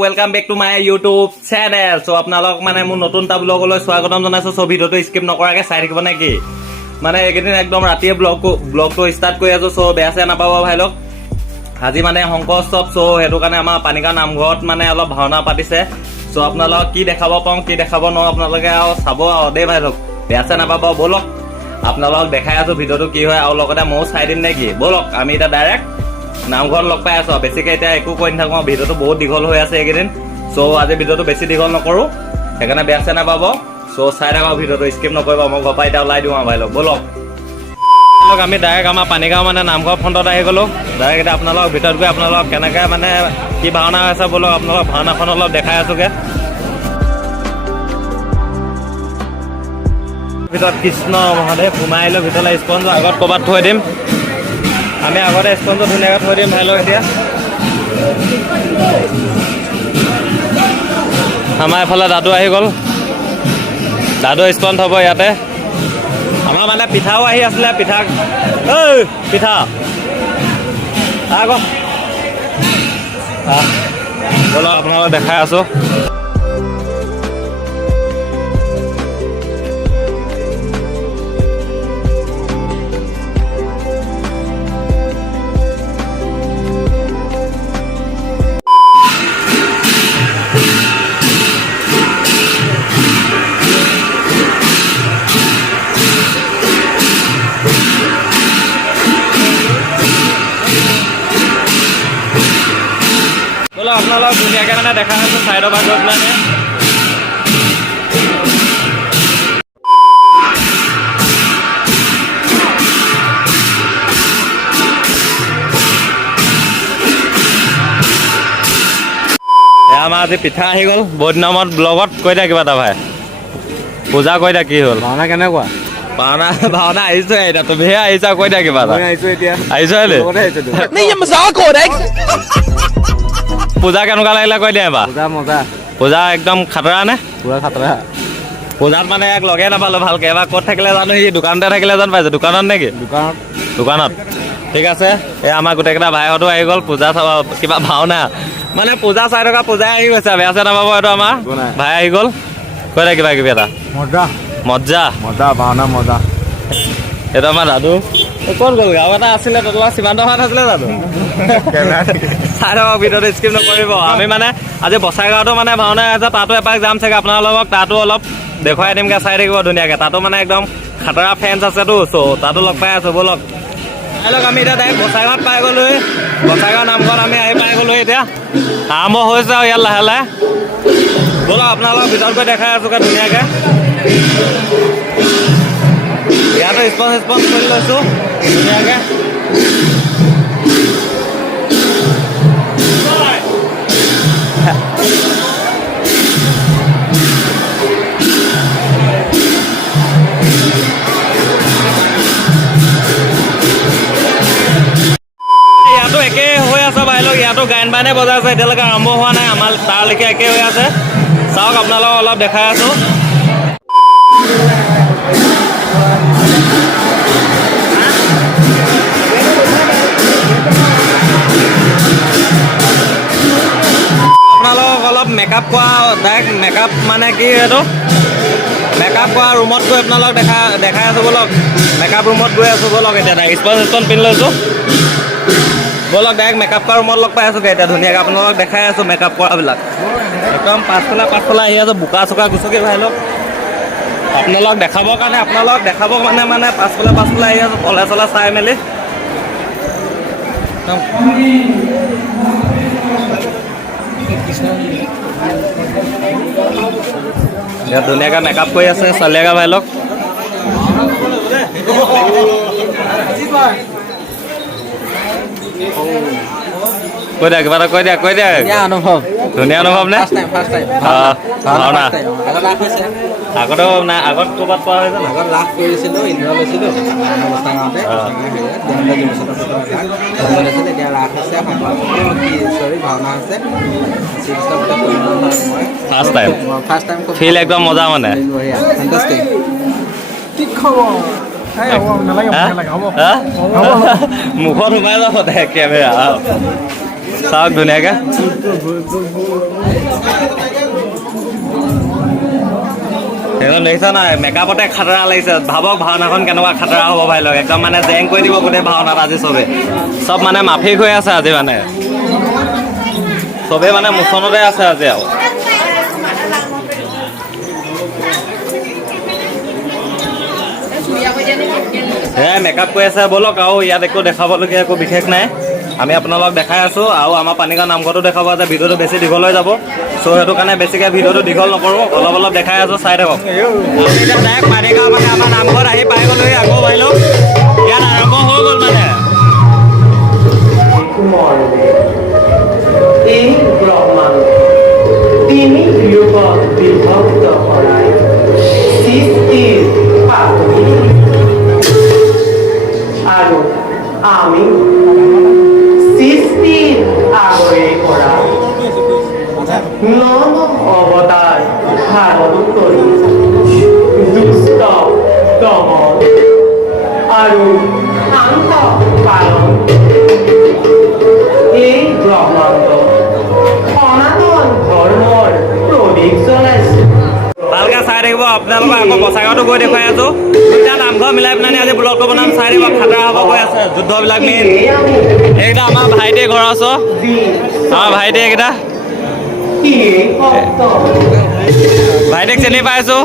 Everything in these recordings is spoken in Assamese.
Welcome back to my YouTube channel. So আপোনালোক মানে মোৰ নতুন এটা ব্লগলৈ স্বাগতম জনাইছো। সো ভিডিঅ'টো স্কিপ নকৰাকে চাই থাকিব নেকি? মানে এইকেইদিন একদম ৰাতিয়ে ব্লগটো ষ্টাৰ্ট কৰি আছো। চ' বেয়া চেয়া নাপাব ভাই লওক। আজি মানে শংকৰ উৎসৱ। চ' সেইটো কাৰণে আমাৰ পানীগাঁও নামঘৰত মানে অলপ ভাওনা পাতিছে। চ' আপোনালোকক কি দেখাব পাওঁ কি দেখাব নোৱাৰো আপোনালোকে আৰু চাব আৰু দেই ভাই লওক। বেয়া চেয়া নাপাব ব'লক, আপোনালোকক দেখাই আছো ভিডিঅ'টো কি হয়, আৰু লগতে ময়ো চাই দিম নেকি। ব'লক আমি এতিয়া ডাইৰেক্ট নামঘৰত লগ পাই আছো। বেছিকে এতিয়া একো কৈ নাথাকো, ভিডিঅ'টো বহুত দীঘল হৈ আছে এইকেইদিন। চ' আজি ভিডিঅ'টো বেছি দীঘল নকৰো, সেইকাৰণে বেয়া চেয়া নাপাব। চ' চাই থাকক ভিডিঅ'টো, স্কিপ নকৰিব। মই ঘৰৰ পৰা এতিয়া ওলাই দিওঁ আৰু ভাই লওক ব'লক। আমি ডাইৰেক্ট আমাৰ পানীগাঁও মানে নামঘৰ ফ্ৰণ্টত আহি গ'লো। ডাইৰেক্ট এতিয়া আপোনালোকক ভিতৰত গৈ আপোনালোকক কেনেকৈ মানে কি ভাওনা হৈছে ব'লক আপোনালোকক ভাওনাখন অলপ দেখাই আছোগে। ভিতৰত কৃষ্ণ মহাদেৱ সোমাই আহিলোঁ ভিতৰলৈ। স্পঞ্জ আগত ক'ৰবাত থৈ দিম, আমি আগতে স্পঞ্জটো ধুনীয়াকৈ থৈ দিম ভাই লওক। এতিয়া আমাৰ এইফালে দাদু আহি গ'ল, দাদু স্পঞ্জ হ'ব ইয়াতে। আমাৰ মানে পিঠাও আহি আছিলে, পিঠা পিঠা আগত ব'লক আপোনালোকক দেখাই আছোঁ। আপোনালোক ধুনীয়াকৈ মানে দেখা আছে চাইডৰ পৰা গৈ পেলাই। আমাৰ আজি পিঠা আহি গ'ল বহুত দিনৰ মূৰত ব্লগত। কৈ দিয়া কিবা এটা ভাই, পূজা কৈ দিয়া কি হ'ল, ভাওনা কেনেকুৱা? ভাওনা আহিছো এতিয়া, তুমিহে আহিছা, কৈ দিয়া কিবা এটা। পূজা কেনেকুৱা লাগিলে কৈ দিয়া এবাৰ। পূজা একদম খাতৰা নে? পুৰা খাতৰা। পূজাত মানে এক লগে নাপালো ভালকে। এবাৰ ক'ত থাকিলে জানো, সি দোকানতে থাকিলে জানো পাইছে। দোকানত নেকি? দোকানত। ঠিক আছে, এই আমাৰ গোটেইকেইটা ভাইহঁতো আহি গ'ল পূজা চাব, কিবা ভাওনা মানে পূজা চাই থকা। পূজাই আহি গৈছে, বেয়া চেয়া নাপাব। এইটো আমাৰ ভাই আহি গ'ল, কৈ দিয়া কিবা কিবি এটা। মজা ভাওনা মজা। এইটো আমাৰ দাদু। ক'ত গ'ল? গাঁও এটা আছিলে তলত, সীমান্ত ঘাট আছিলে দাদু। চাই থাকক ভিডিঅ'টো, স্কিপ নকৰিব। আমি মানে আজি বচাইগাঁৱতো মানে ভাওনা আছে, তাতো এপাক যাম চাগে আপোনালোকক। তাতো অলপ দেখুৱাই দিমগৈ, চাই থাকিব ধুনীয়াকৈ। তাতো মানে একদম খাতৰা ফেন্স আছেতো, চ' তাতো লগ পাই আছো ব'লক। লওক আমি এতিয়া ডাইৰেক্ট বচাইগাঁৱত পাই গ'লোহি। বচাইগাঁও নামঘৰত আমি আহি পাই গ'লোহি। এতিয়া আৰম্ভ হৈছে আৰু ইয়াত লাহে লাহে। ব'লক আপোনালোকক ভিতৰত গৈ দেখাই আছোগে ধুনীয়াকৈ। ইয়াতো স্পঞ্জ কৰি লৈছোঁ ধুনীয়াকৈ। ইয়াতো একে হৈ আছে ভাই লওক। ইয়াতো গায়ন বায়নে বজাই আছে, এতিয়ালৈকে আৰম্ভ হোৱা নাই। আমাৰ তাৰলৈকে একে হৈ আছে। চাওক আপোনালোকক অলপ দেখাই আছোঁ। আপোনালোকক অলপ মেকআপ কৰা, ডাইৰেক্ট মেকআপ মানে কি এইটো মেকআপ কৰা ৰুমত গৈ আপোনালোকক দেখাই আছোঁ ব'লক। মেকআপ ৰুমত গৈ আছোঁ ব'লক। এতিয়া ডাইৰেক্ট স্পঞ্জ পিন্ধি লৈছোঁ ব'লক। ডাইৰেক্ট মেকআপ কৰা ৰুমত লগ পাই আছোঁগৈ এতিয়া ধুনীয়াকৈ। আপোনালোকক দেখাই আছোঁ মেকআপ কৰাবিলাক। একদম পাছফালে আহি আছোঁ, বোকা চোকা গুচকি ভাই লওক। আপোনালোকক দেখাবৰ কাৰণে, মানে পাছফালে আহি আছোঁ, তলে চলে চাই মেলি। ইয়াত ধুনীয়াকৈ মেকআপ কৰি আছে ছোৱালীয়েগা ভাই লওক। কৈ দিয়া কিবা এটা, কৈ দিয়া। ধুনীয়া অনুভৱ নে? ভাওনা আগতেও নাই, আগত ক'ৰবাত পোৱা হৈছে আগত লাভ কৰিছিলোঁ, ইন্দ্ৰ লৈছিলোঁ গাঁৱতে। এতিয়া ৰাস হৈছে, ভাওনা হৈছে। ফাৰ্ষ্ট টাইম ফিল একদম মজা মানে। মুখত সোমাই যাব কেমেৰা। চাওক ধুনীয়াকে একদম দেখিছা নাই মেকআপতে খাতৰা লাগিছে ভাবক ভাওনাখন কেনেকুৱা খাতৰা হ'ব ভাই লগ একদম মানে জেং কৰি দিব গোটেই ভাওনাত আজি চব মানে মাফিক হৈ আছে আজি মানে চবেই মানে মোচনতে আছে আজি আৰু মেকআপ কৰি আছে বলক আৰু ইয়াত একো দেখাবলগীয়া একো বিশেষ নাই আমি আপোনালোকক দেখাই আছোঁ আৰু আমাৰ পানীগাঁও নামঘৰটো দেখাব যে ভিডিঅ'টো বেছি দীঘল হৈ যাব চ' সেইটো কাৰণে বেছিকৈ ভিডিঅ'টো দীঘল নকৰোঁ অলপ দেখাই আছোঁ চাই থাকক এতিয়া ডাইৰেক্ট পানীগাঁও মানে আমাৰ নামঘৰত আহি পাই গ'লোহি আকৌ ভাইলোঁ ইয়াত আৰম্ভ হৈ গ'ল মানে এই ব্ৰহ্মাণ্ড তিনি যুগত বিভক্ত কৰাই সৃষ্টিৰ পাতনি আৰু আমি সৃষ্টিৰ আগৰে পৰা ন অৱতাৰ ধাৰণ কৰি দুষ্ট দমন আৰু শান্ত পালন এই ব্ৰহ্মাণ্ড সনাতন ধৰ্মৰ প্ৰদীপ জ্বলাইছে ভালকে চাই থাকিব আপোনালোকক আকৌ বচাগাঁৱতো গৈ দেখুৱাই আছোঁ দুইটা নামঘৰ মিলাই পেলাই আজি ব্লগটো বনাম চাই থাকিব খাতৰা হ'ব গৈ আছে যুদ্ধবিলাক মেইন এইকেইটা আমাৰ ভাইটিৰ ঘৰ আছোঁ আমাৰ ভাইটি এইকেইটা ভাইটিক চিনি পাইছোঁ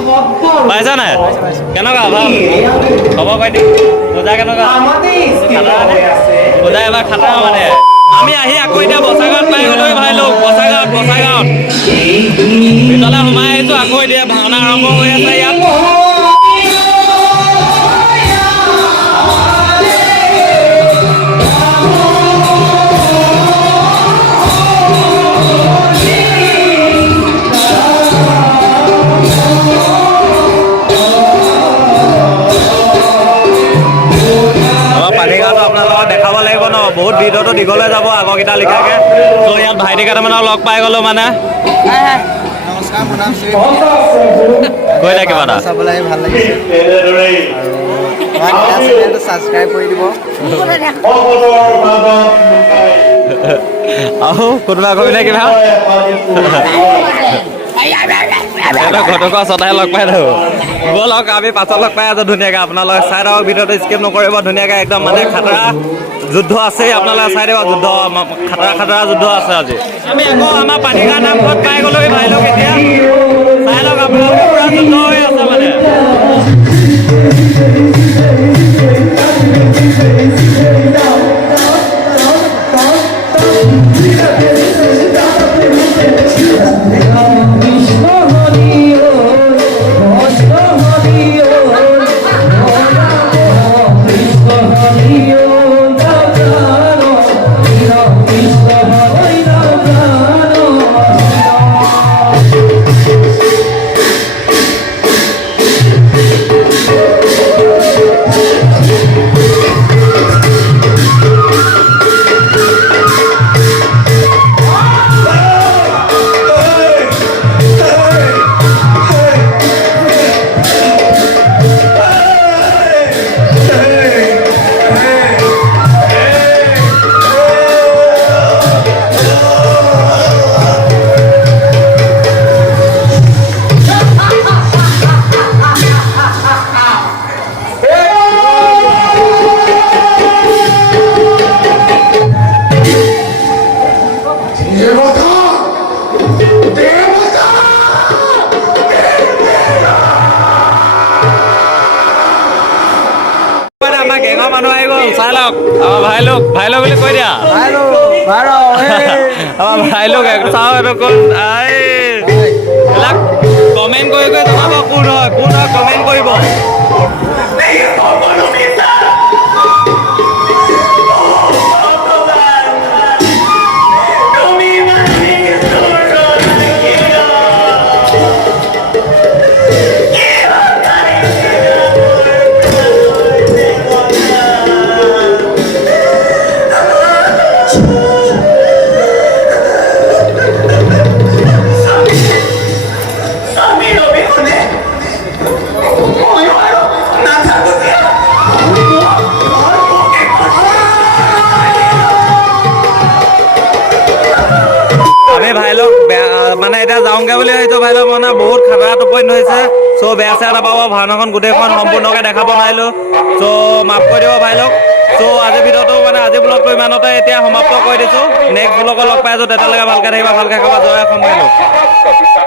পাইছা নাই কেনেকুৱা ভাল খবৰ ভাইটি পূজা কেনেকুৱা পূজা এবাৰ খাতৰা মানে আমি আহি আকৌ এতিয়া বচাগাঁৱত পাই গ'লো ভাই লোক বচাগাঁৱত ভিতৰলৈ সোমাই আহিছোঁ আকৌ এতিয়া ভাওনা আৰম্ভ হৈ আছে ইয়াত পানীগাঁৱতো আপোনালোকক দেখাব লাগিব ন বহুত ভিডিঅ'টো দীঘলে যাব আগৰকেইটা লিখাকৈ ত' ইয়াত ভাইটি কেইটামানক লগ পাই গ'লোঁ মানে নমস্কাৰ মোৰ নাম শ্ৰী কৈ দে কিবা এটা চাবলৈ ভাল লাগিছে আৰু আমাৰ চেনেলটো ছাবস্ক্ৰাইব কৰি দিব আহো কোনোবা কবিলে কিবা ঘটকৰ চদাই লগ পাই থাকোঁ ব'লক আমি পাছত লগ পাই আছোঁ ধুনীয়াকৈ আপোনালোকে চাই থাকক ভিডিঅ'টো স্কিপ নকৰিব ধুনীয়াকৈ একদম মানে খাতৰা যুদ্ধ আছেই আপোনালোকে চাই দিব যুদ্ধ খাতৰা যুদ্ধ আছে আজি আমি আকৌ আমাৰ পানীগাঁও নামঘৰত পাই গ'লোহি ভাই লগ এতিয়া চাই লওক আপোনালোকে পূৰা যুদ্ধ হৈ আছে মানে আমাৰ গেঙৰ মানুহ আহি গ'ল চাই লওক আমাৰ ভাই লোক বুলি কৈ দিয়া আমাৰ ভাই লোক চাওঁ এইটো কোন এইবিলাক কমেণ্ট কৰি জনাব কোন হয় কমেণ্ট কৰিব আমি অবিহনে ভাই লোক মানে এতিয়া যাওঁগে বুলি ভাবিছো ভাই লোক মানে বহুত খাতৰা টোপনি হৈছে চ' বেয়া চেয়া নাপাব ভাওনাখন গোটেইখন সম্পূৰ্ণকে দেখাব নোৱাৰিলো চ' মাফ কৰি দিব ভাই লোক চ' আজিৰ ভিডিঅ'টো মানে আজি ব্লগটো ইমানতে এতিয়া সমাপ্ত কৰি দিছো নেক্সট ব্লগত লগ পাই আছো তেতিয়ালৈকে ভালকে থাকিবা ভালকে খাবা জয় অসম ভাই লোক